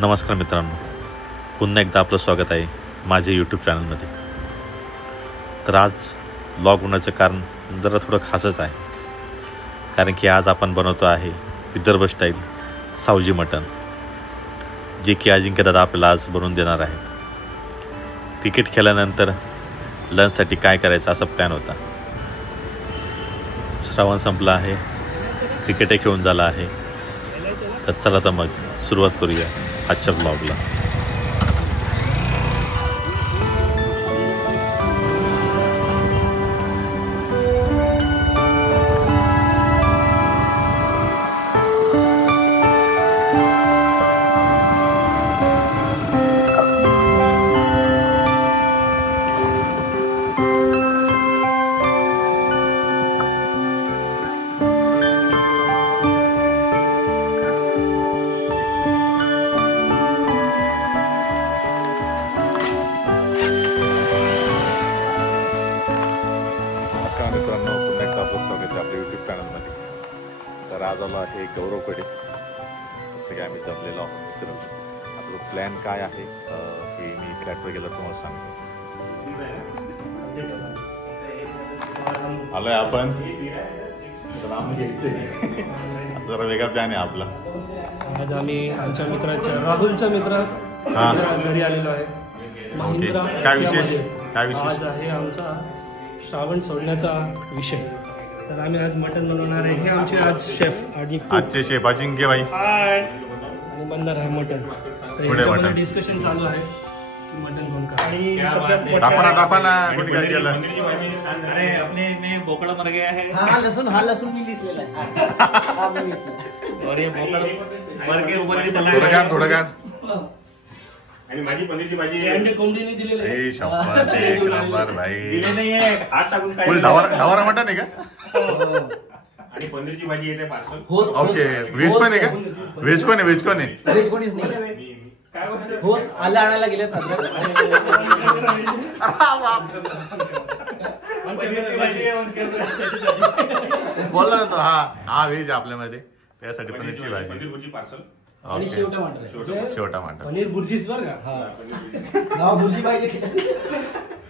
नमस्कार मित्रांनो, पुन्हा एकदा आपलं स्वागत आहे माझ्या यूट्यूब चॅनलमध्ये. तर आज व्लॉग होण्याचं कारण जरा थोडं खासच आहे, कारण की आज आपण बनवतो आहे विदर्भ स्टाईल सावजी मटण, जे की अजिंक्य दादा आपल्याला आज बनवून देणार आहेत. क्रिकेट खेळल्यानंतर लंचसाठी काय करायचं असा प्लॅन होता. श्रावण संपला आहे, क्रिकेटही खेळून झाला आहे. तर चला तर मग सुरुवात करूया आजच्या ब्लॉगला. मित्रांनो, पुन्हा एकदा आपलं स्वागत आहे आपल्या यूट्यूब चॅनलमध्ये. तर आज आलो आहे गौरवकडे. जसं की आम्ही जमलेलो आहोत मित्र. आपलं प्लॅन काय आहे हे मी फ्लॅटवर गेलं तुम्हाला सांगतो. आलोय आपण, नाम घ्यायचंय. आता जरा वेगळा प्लॅन आहे आपला. आज आम्ही आमच्या मित्राच्या राहुलच्या मित्राच्या घरी आलेलो आहे. महिंद्रा. काय विशेष? आज आहे आमचा श्रावण सोडण्याचा विषय. तर आम्ही आज मटण बनवणार आहे. हे आमचे आज शेफ आणि आजचे शेफ अजिंक्य भाई आणि बनणार आहे मटण. तर डिस्कशन चालू आहे की मटण कोण का. आणि अपने बोकड़ा मर गया है. हा लसूण मी दिसलेला आहे. और ये बोकड़ा मर के ऊपर के चला थोडं आणि माझी पनीरची भाजी अंडे कोंबडीने दिलेले आहे. ए शपथ, एक नंबर भाई. दिले नाहीये, हात टाकून काय फुल ढावरा मटण आहे का? आणि पनीरची भाजी येते पार्सल. ओके. व्हेज पण आहे का? व्हेज कोण आहे? व्हेज कोणीच नाही. हो, आले आणायला गेलेत. बोलला ना तो. हा व्हेज आपल्यामध्ये, त्यासाठी पनीरची भाजी, पनीर भुर्जी पार्सल आणि शेव टमाटर. पनीर बुर्जीच बरं का. बुर्जी पाहिजे.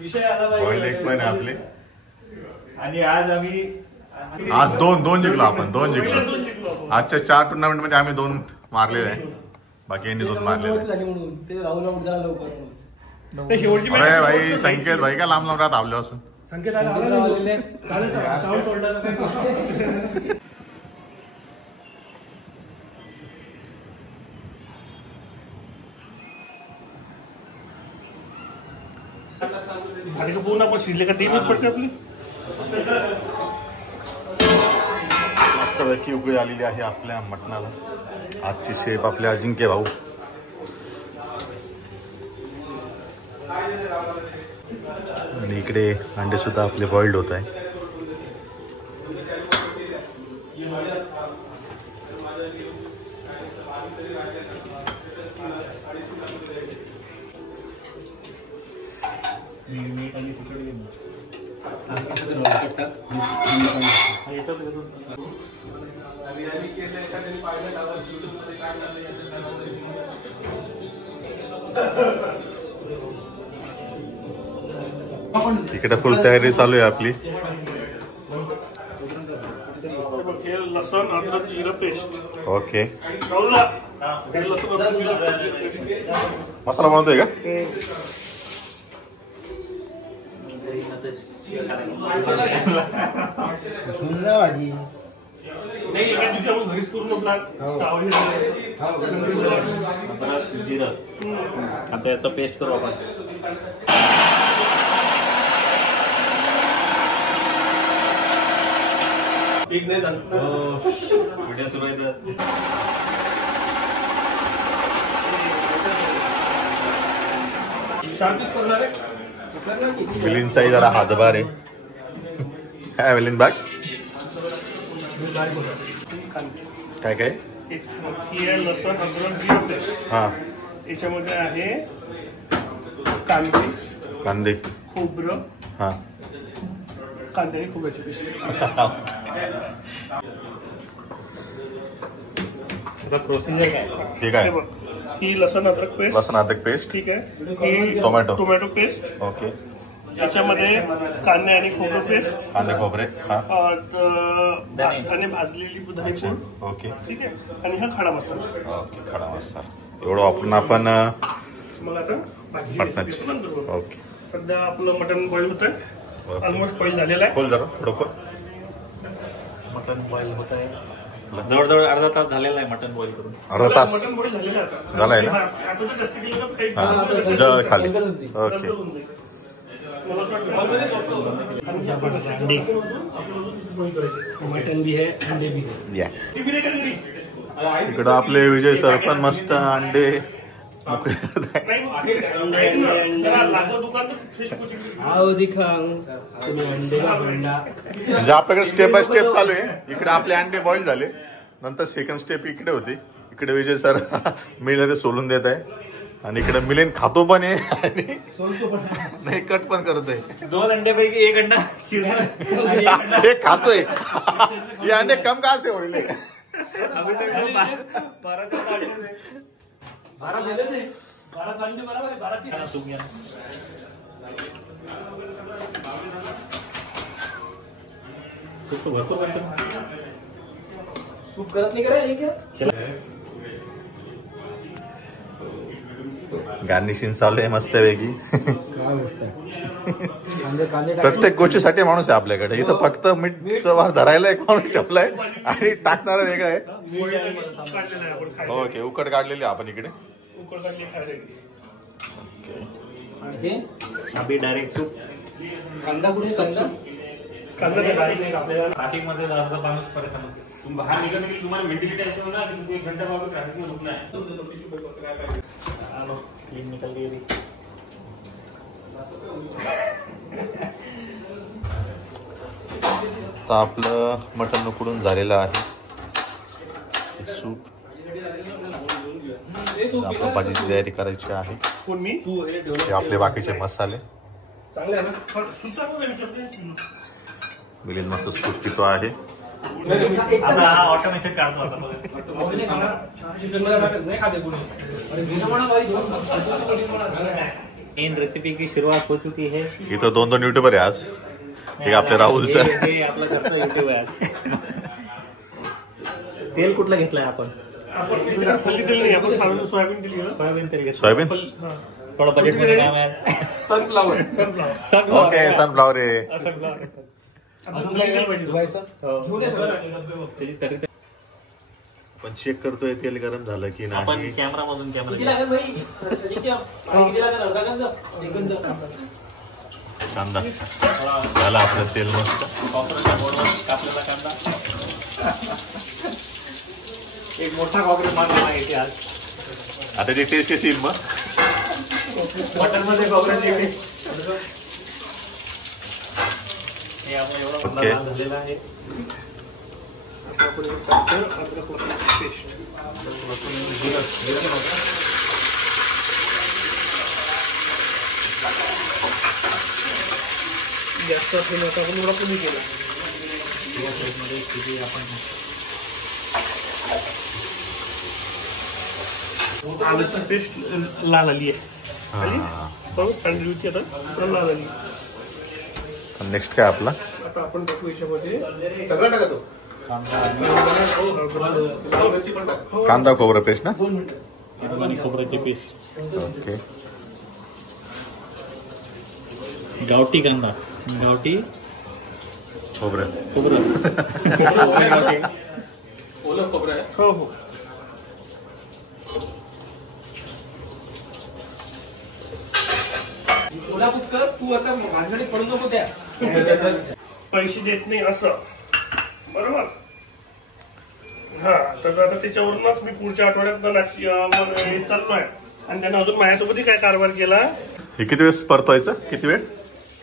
विषय आला पाहिजे. पण आपले आणि आज आम्ही आज दोन जिंकलो आपण. दोन जिंकलो आजच्या 4 टुर्नामेंट मध्ये. आम्ही 2 मारलेले आहे, बाकी यांनी 2 मारलेले. अरे भाई, संकेत भाई का लांब राहत आपल्यापासून. संकेत आणि पूर्ण आपण शिजले का 3 पडते आपली. मस्तपैकी उकळी आलेली आहे आपल्या मटणाला. आजची शेफ आपले अजिंक्य भाऊ. आणि इकडे अंडे सुद्धा आपले बॉइल्ड होत आहे. इकडे फुल तयारी चालू आहे आपली. लसूण अद्रक जिरं पेस्ट. ओके. मसाला बनवतोय का? भाजी नाही, एका दिवशी आपण घरीच करून जिरं. आता याचा पेस्ट करू आपण. व्हिडिओ सुरू आहे. विलीनचाही जरा हातभार आहे. काय विलीन बाग काय काय? लसूण अद्रक जिरं पेस्ट. हा, याच्यामध्ये आहे कांदे, खोबरं, हा, कांदे आणि खोबऱ्याची पेस्ट. आता प्रोसिजर काय? ठीक आहे. हे बघ, ही लसण अद्रक पेस्ट. लसण अद्रक पेस्ट. ठीक आहे. ही टोमॅटो पेस्ट. ओके. याच्यामध्ये कांदे आणि खोबरं पेस्ट. कांदे खोबरे. हा. आणि भाजलेली धने. ओके. ठीक आहे. आणि हा खडा मसाला. ओके, खडा मसाला एवढं वापरून आपण मग आता मटणाची. ओके. सध्या आपलं मटण बॉईल होत आहे. ऑलमोस्ट बॉईल झालेलं आहे. खोल जरा थोडं खोल. मटन बॉईल होत आहे. जवळजवळ अर्धा तास झालेला आहे मटन बॉईल करून. अर्धा तास मटण बॉईल झालेलं आहे आता. झालाय ना. आता तर जास्त केलं तर काही हा, जळ खाली. ओके. मटन भी है, अंडे भी है. या इकडं आपले विजय सर पण मस्त अंडे मोकळे करत आहे. आओ दिखाऊं तुम्ही अंडे का अंडा. म्हणजे आपल्याकडे स्टेप बाय स्टेप चालू आहे. इकडे आपले अंडे बॉईल झाले. नंतर सेकंड स्टेप इकडे होती. इकडे विजय सर मिळेल ते सोलून देत आहे. आणि इकडे मिलिंद खातो पण आहे आणि नाही कट पण करत आहे. 2 अंड्यापैकी 1 अंडा चिरला. हे खातोय. हे अंडे कम का असे होईल. भरपूर सूप करत नाही करा. गार्निशिंग चालू आहे मस्त पैकी. प्रत्येक गोष्टीसाठी माणूस आहे आपल्याकडे. इथं फक्त मीठचा वार धरायला एक माणूस ठेवलाय आणि टाकणारा वेगळा आहे. ओके. उकड काढलेली आपण इकडे. अभी डायरेक्ट सूप. कांदा कुठे कांदा नाशिकमध्ये अर्धा पाऊस परेशान होते. बाहेर निघत की तुम्हाला मेंटेलिटी अशी होणार की 1 घंटा बाबा ट्रॅफिक में रुकना है. क्लीन निकल गई. तर आपलं मटण उकडून झालेलं आहे. सूप आपण भाजीची तयारी करायची आहे. हे आपले बाकीचे मसाले. मिलिंद मस्त सूप पितो आहे. आता हा ऑटोमेशन काढतो आता बघा. इन रेसिपी की शुरुआत हो चुकी है. इथं 2 युट्यूबर आहे आज. हे आपले राहुल सर. आपला घरचा युट्यूब आहे आज. तेल कुठलं घेतलंय आपण? सोयाबीन तेल घेतलं. सोयाबीन. थोडं बजेट मध्ये काम आहे. सनफ्लावर. ओके. सनफ्लावर आहे. पण चेक करतोय तेल गरम झालं की आपण नाही. कॅमेरा मधून कांदा झाला आपलं तेल मस्त. कापलेला कांदा. एक मोठा कॉपरेट मारलेला आहे आज. आता ते टेस्ट येईल मग. मटन मध्ये कॉपरेटची टेस्ट. हे आपण एवढा लाल झालेला आहे. गॅसचा फ्लेम होता आपण थोडा कमी केला. आलूची पेस्ट लाल आली आहे. पाऊस थंडी होती आता लाल आली. नेक्स्ट काय आपला. आता आपण टाकू याच्यामध्ये सगळं टाकतो. कांदा खोबरं पेस्ट ना. खोबऱ्याची पेस्ट. ओके. गावठी कांदा. गावठी खोबरं. ओलं खोबरं आहे. हो हो. तू आता भांडणी पडू नको. द्या पैसे देत नाही असं बरोबर. हा तर आता त्याच्यावरूनच मी पुढच्या आठवड्यात चाललोय. आणि त्यानं अजून माझ्यासोबतही काय कारभार केला. हे किती वेळ परतवायचं. किती वेळ.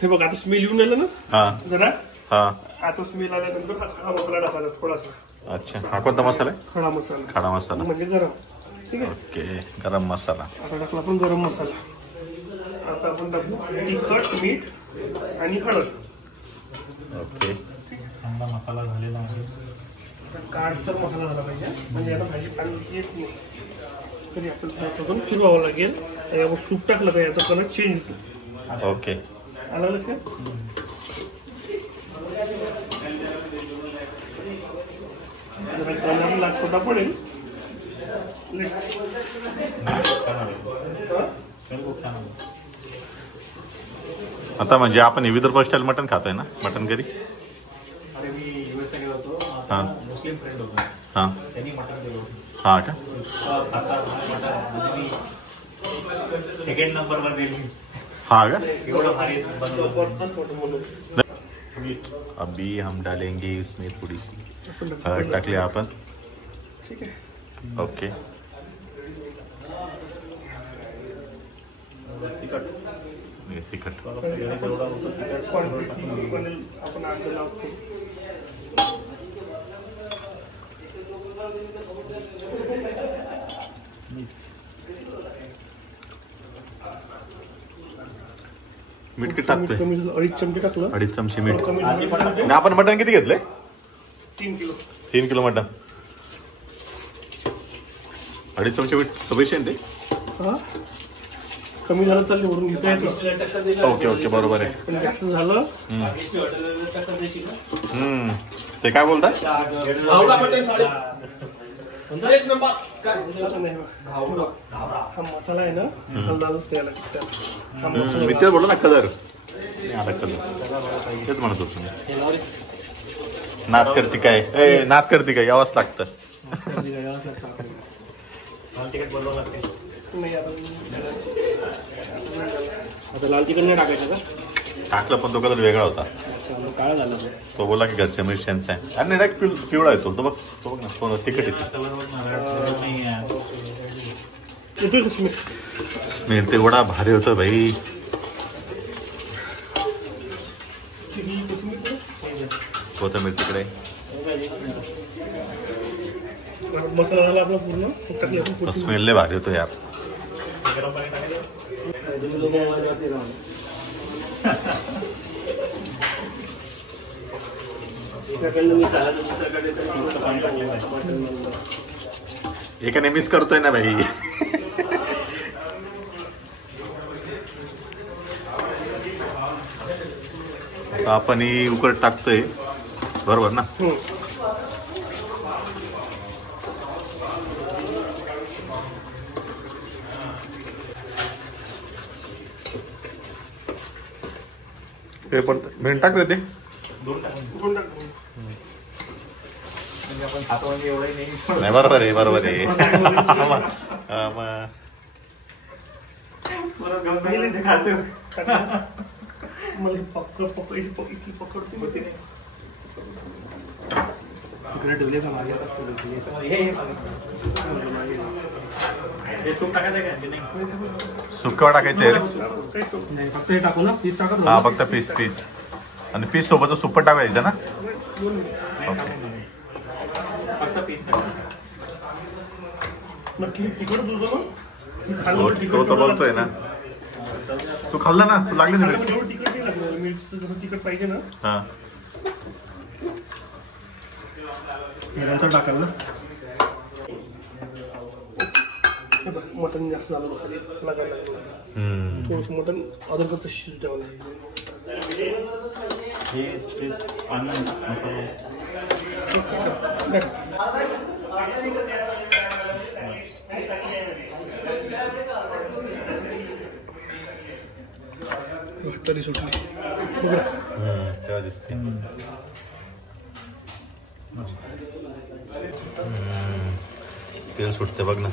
हे बघ आता स्मेल येऊन आलं ना. हा जरा. हा. आता स्मेल आल्यानंतर हा मसाला टाकायचा थोडासा. अच्छा. हा कोणता मसाला आहे. खडा मसाला. खडा मसाला म्हणजे गरम. ठीक आहे. ओके. गरम मसाला. आता टाकला आपण गरम मसाला. आता आपण टाकू तिखट मीठ आणि हळद. ओके. चांगला मसाला झालेला आहे. काळसर मसाला झाला पाहिजे म्हणजे आता भाजी पाणी येत नाही. तरी आपल्याला थोडं फिरवावं लागेल. आणि आपण सूप टाकलं का याचा कलर चेंज होतो. ओके. आलं लक्षात. आपला छोटा पडेल. आता म्हणजे आपण विदर्भ स्टाईल मटन खातोय ना, मटन करी. अरे मी युएसला गेलो होतो. हा. मुस्लिम फ्रेंड होता. हा त्यांनी मटण केलं होतं. हा का. सेकंड नंबरवर दिली. हा का. एवढं भारी बनवलं. अभी हम डालेंगे इसमें थोड़ी सी हळद टाकली आपण. ठीक आहे. ओके. तिखट तिखट. क्वांटिटी बनेल आपण अर्ध लावतो. मीठ किती टाकतोय. कमी झालं. 2.5 चमचे टाकलं. 2.5 चमचे मीठ. कमी आधी पण आणि आपण मटण किती घेतलंय. 3 किलो. 3 किलो मटण. 2.5 चमचे मीठ सफिशियंट आहे. हा कमी झालं तर निवडून घेता येतं. ओके ओके बरोबर आहे. पण जास्त झालं ते काय बोलताय. हा मसाला आहे ना अंदाजच द्यायला लागतो. मी तेच बोललो ना कलर. आला कलर तेच म्हणत होतो मी. नाद करते काय. नाद करते काय यावंच लागतं. तिखट बनवावं लागते. आता लाल तिखट नाही टाकायचं का. टाकलं पण तो कलर वेगळा होता. काळा झाला तो बोला की घरच्या मिरच्यांचा आहे. अरे डायरेक्ट पिवळा येतो तो. बघ ना तो तिखट येतो. स्मेल ते एवढा भारी होतं भाई. कोथिंबीर तिकडे. मसाला झाला आपला पूर्ण. स्मेल लय भारी होतो यार. एकाने मिस करतोय ना भाई. आपण ही उकड टाकतोय बरोबर ना. पेपर मीठ टाकले ते. आपण खातो म्हणजे एवढंही नाही. नाही बरोबर आहे बरोबर आहे. मला पकड इतकी पकडते. तिकडे ठेवले का मागे. हे सूप टाकायचं का नाही. सूप केव्हा टाकायचं रे. नाही फक्त हे टाकू ना. पीस टाकत. हा फक्त पीस पीस आणि पीस सोबत सूप पण टाकायचं ना. फक्त पीस नक्की तिकड तुझं तो तर बोलतोय ना. तू खाल्ला ना. तू लागली ना मिरची. तिकट नाही लागलं. मिरची जसं तिकट पाहिजे ना. हा नंतर टाकाल ना. मटन जास्त झालं लागायला थोडंसं मटन अदर करता शिजू द्यावं लागेल. तरी सुटली तेव्हा दिसते. तेल सुटते बघ ना.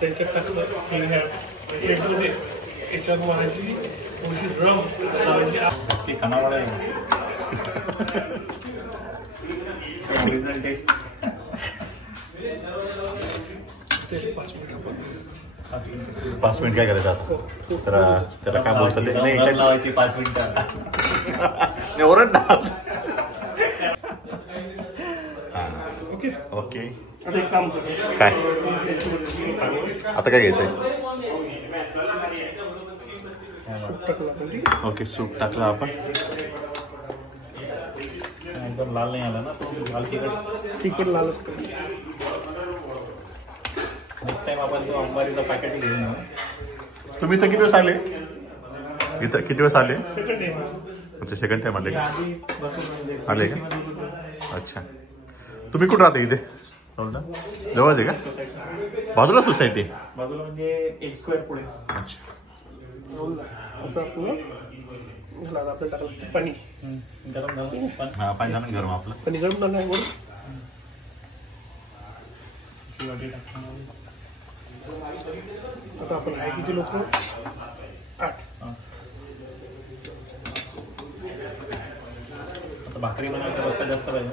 त्यांच्यात टाकलं त्याच्यात मारायची थोडीशी रम लावायची. खानावळ आहे. Original taste. 5 मिनिट काय करायचं आता. त्याला काय बोलतात ते नाही लावायची 5 मिनिटं. नाही ओरड ना. ओके ओके आता एक काम कर. काय आता काय घ्यायचंय? टाकलं आपण, ठीक आहे? ओके, सूप टाकला आपण. एकदम लाल नाही आला ना तो, लाल तिखट. तिखट लाल असतं. नेक्स्ट टाइम आपण तो अंबारीचा पॅकेट घेऊन येऊ. तुम्ही तर किती दिवस आले इथं? किती दिवस आले? Second time. अच्छा, सेकंड टाइम आले का? आधी बसून आले का? अच्छा, तुम्ही कुठं राहता इथे? जवळच आहे का? बाजूला सोसायटी? बाजूला म्हणजे 1 स्क्वेअर पुढे. अच्छा, आता आपलं टाकलं पाणी. गरम झालं पण हा, पाणी झालं गरम आपलं. पाणी गरम झालं आहे बरं. आता आपण आहे किती लोक? 8. आता भाकरी बनवायचा रस्ता जास्त पाहिजे.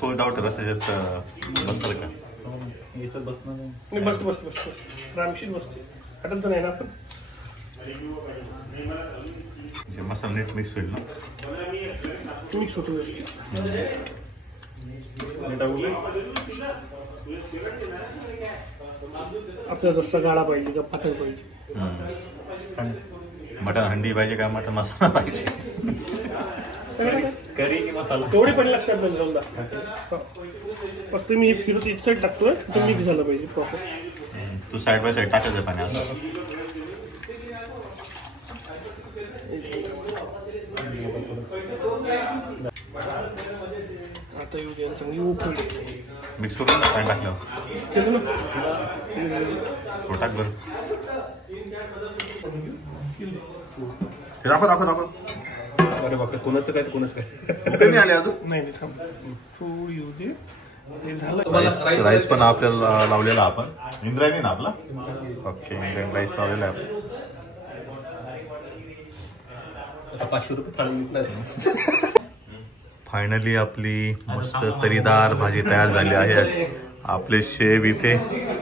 तो डाऊट रस्त्याच्यात बसलं का? याच्यात बसणं नाही. नाही, बसतो बसतो बसतो रामशीर बसते. हटत तर नाही ना आपण? म्हणजे मसाला नीट मिक्स होईल ना? मिक्स होतो व्यवस्थित. आपल्याला रस्सा गाळा पाहिजे का पातळ पाहिजे? मटन हंडी पाहिजे का मटन मसाला पाहिजे? करी की मसाला तेवढे पण लागतात पण समजा. फक्त मी हे फिरत एक साईड टाकतोय तर मिक्स झालं पाहिजे प्रॉपर. तू साईड बाय साईड टाकायचं पाणी असं. आता येऊ द्या, चांगली उकळी. मिक्स करून ना पाणी टाकल्यावर. केलं ना? थोडं टाक बरं. हे दाखव. अरे बापरे, कोणाचं काय कुठे नाही आले अजून? नाही नाही, थांब. थोडी येऊ दे. हे झालं. राईस पण आपल्याला लावलेला आपण. इंद्रायणी ना आपला? ओके, इंद्रायणी राईस लावलेला आहे आपण. 500 रुपये थाळी विकणार. फायनली आपली मस्त तरीदार भाजी तयार झाली आहे. आपले शेफ इथे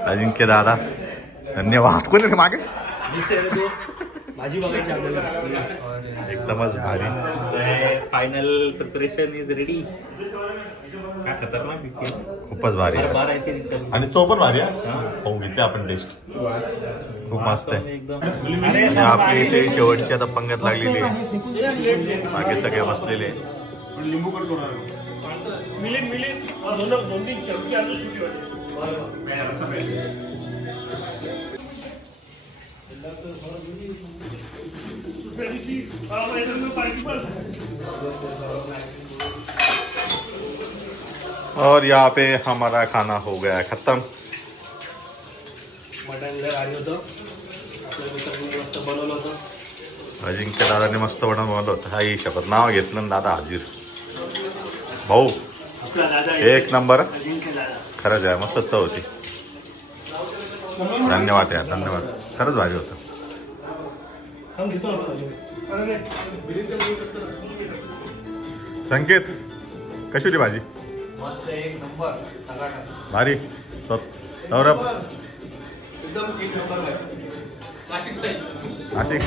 अजिंक्य दादा, धन्यवाद. कोणी रे मागे? भाजी बघायची आपल्याला. एकदमच भारी. Final preparation is ready. काय खतरनाक दिसते. खूपच भारी आहे. 12 ऐंशी दिसतं. आणि चव पण भारी आहे. हो, घेतली आपण टेस्ट. खूप मस्त आहे. एकदम आणि आपली इथे शेवटची आता पंगत लागलेली आहे. बाकी सगळे बसलेले. लिंबू कट करून मिलिट 2-3 चमचे आलू सुटी वाटते. और यहाँ पे हमारा खाना हो गया खत्म. मटण आली होतं आपल्या मित्रांनी मस्त बनवलं होतं. अजिंक्य दादाने मस्त बनवलं होतं. आई शपथ, नाव घेतलं ना दादा हाजीर. भाऊ आपला दादा एक नंबर. अजिंक्य दादा. खरंच आहे, मस्त चव होती. धन्यवाद यार, धन्यवाद. खरंच भारी होतं. हम घेतो ना. संकेत, कशी होती भाजी? मस्त एक नंबर. भारी. सौरभ, एकदम एक नंबर. नाशिक स्टाईल. नाशिक